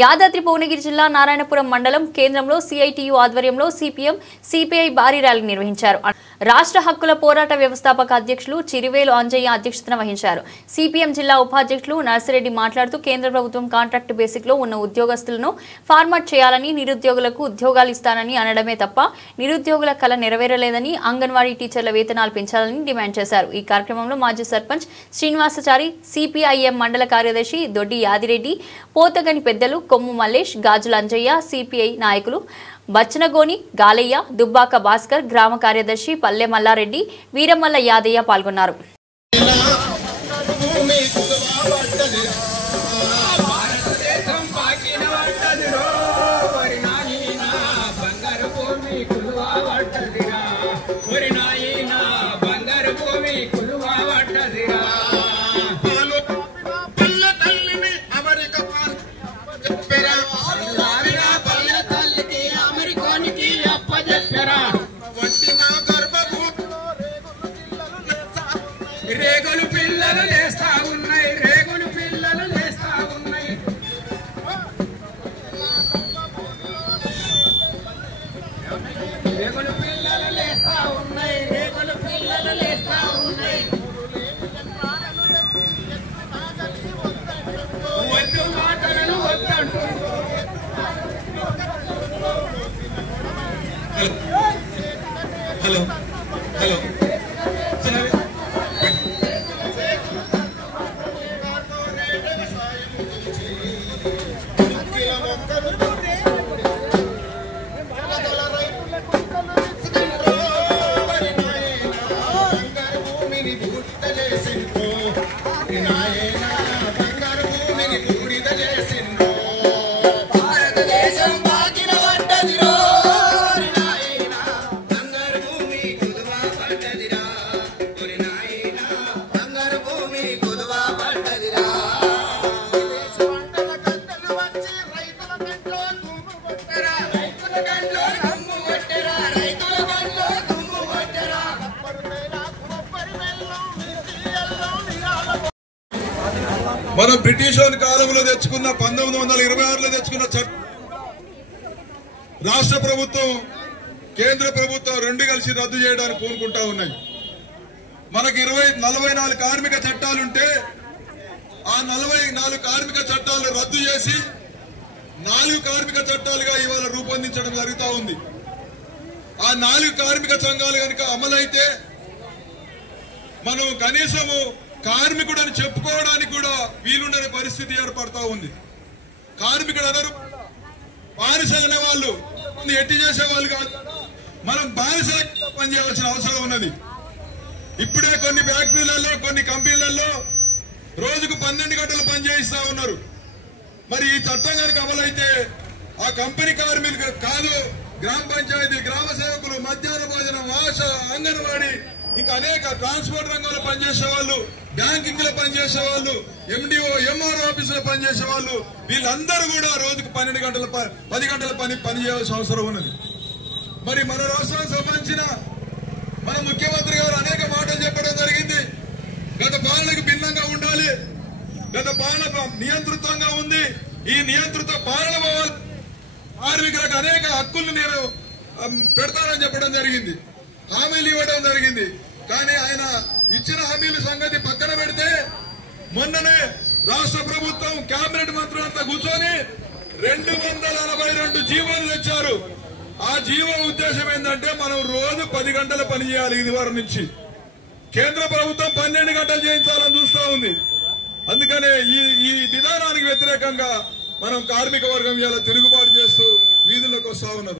యాదాద్రి భువనగిరి జిల్లా నారాయణపురం మండలం కేంద్రంలో సిఐటియు ఆధ్వర్యంలో సిపిఎం సిపిఐ భారీ ర్యాలీ నిర్వహించారు. రాష్ట్ర హక్కుల పోరాట వ్యవస్థాపక అధ్యక్షులు చిరివేలు అంజయ్య అధ్యక్షతన వహించారు. సిపిఎం జిల్లా ఉపాధ్యక్షులు నర్సిరెడ్డి మాట్లాడుతూ కేంద్ర ప్రభుత్వం కాంట్రాక్ట్ బేసిక్ లో ఉన్న ఉద్యోగస్తులను ఫార్మాట్ చేయాలని, నిరుద్యోగులకు ఉద్యోగాలు ఇస్తానని అనడమే తప్ప నిరుద్యోగుల కల నెరవేరలేదని, అంగన్వాడీ టీచర్ల వేతనాలు పెంచాలని డిమాండ్ చేశారు. ఈ కార్యక్రమంలో మాజీ సర్పంచ్ శ్రీనివాసచారి, సిపిఐఎం మండల కార్యదర్శి దొడ్డి యాదిరెడ్డి, పోతగని పెద్దలు కొమ్ము మల్లేష్, గాజుల అంజయ్య, సిపిఐ నాయకులు బచ్చనగోని గాలయ్య, దుబ్బాక భాస్కర్, గ్రామ కార్యదర్శి పల్లె మల్లారెడ్డి, వీరమల్ల యాదయ్య పాల్గొన్నారు. రేగులు పిల్లలు లేస్తా ఉన్నాయి, రేగులు పిల్లలు లేస్తా ఉన్నాయి. రేగులు పిల్లలు లేస్తా ఉన్నాయి, రేగులు పిల్లలు లేస్తా ఉన్నాయి. వద్దు మాటలను వద్దంటూ హలో హలో మనం బ్రిటిష్ కాలంలో తెచ్చుకున్న 1926లో తెచ్చుకున్న రాష్ట్ర ప్రభుత్వం, కేంద్ర ప్రభుత్వం రెండు కలిసి రద్దు చేయడానికి పూనుకుంటా ఉన్నాయి. మనకు 44 కార్మిక చట్టాలుంటే ఆ 44 కార్మిక చట్టాలను రద్దు చేసి 4 కార్మిక చట్టాలుగా ఇవాళ రూపొందించడం జరుగుతూ ఉంది. ఆ 4 కార్మిక సంఘాలు కనుక అమలైతే మనం కనీసము కార్మికుడు అని చెప్పుకోవడానికి కూడా వీలుండని పరిస్థితి ఏర్పడతా ఉంది. కార్మికుడు అందరూ బానిసలనే వాళ్ళు, ఎట్టి చేసే వాళ్ళు కాదు. మనం బానిసలకు పనిచేయాల్సిన అవసరం ఉన్నది. ఇప్పుడే కొన్ని ఫ్యాక్టరీలలో, కొన్ని కంపెనీలలో రోజుకు 12 గంటలు పనిచేయిస్తా ఉన్నారు. మరి ఈ చట్టం కనుక అమలైతే ఆ కంపెనీ కార్మికులు కాదు, గ్రామ పంచాయతీ, గ్రామ సేవకులు, మధ్యాహ్న భోజనం, ఆశ, అంగన్వాడీ, ఇంకా అనేక ట్రాన్స్పోర్ట్ రంగంలో పనిచేసే వాళ్ళు, బ్యాంకింగ్ లో పనిచేసే వాళ్ళు, ఎండిఓ ఎంఆర్ఓ ఆఫీసులో పనిచేసే వాళ్ళు, వీళ్ళందరూ కూడా రోజుకు 10 గంటల పని చేయాల్సిన అవసరం ఉన్నది. మరి మన రాష్ట్రానికి సంబంధించిన మన ముఖ్యమంత్రి గారు అనేక మాటలు చెప్పడం జరిగింది. గత పాలనకు భిన్నంగా ఉండాలి, గత పాలన నియంతృత్వంగా ఉంది, ఈ నియంత్రిత పాలన కార్మికులకు అనేక హక్కులు నేను పెడతానని చెప్పడం జరిగింది, హామీలు ఇవ్వడం జరిగింది. కానీ ఆయన ఇచ్చిన హామీల సంగతి పక్కన పెడితే మొన్ననే రాష్ట్ర ప్రభుత్వం కేబినెట్ మంత్రులంతా కూర్చొని 242 జీవోలు తెచ్చారు. ఆ జీవో ఉద్దేశం ఏంటంటే మనం రోజు 10 గంటల పని చేయాలి. ఇది వారం నుంచి కేంద్ర ప్రభుత్వం 12 గంటలు చేయించాలని చూస్తూ ఉంది. అందుకనే ఈ విధానానికి వ్యతిరేకంగా మనం కార్మిక వర్గం ఇలా తిరుగుబాటు చేస్తూ వీధుల్లోకి వస్తా ఉన్నారు.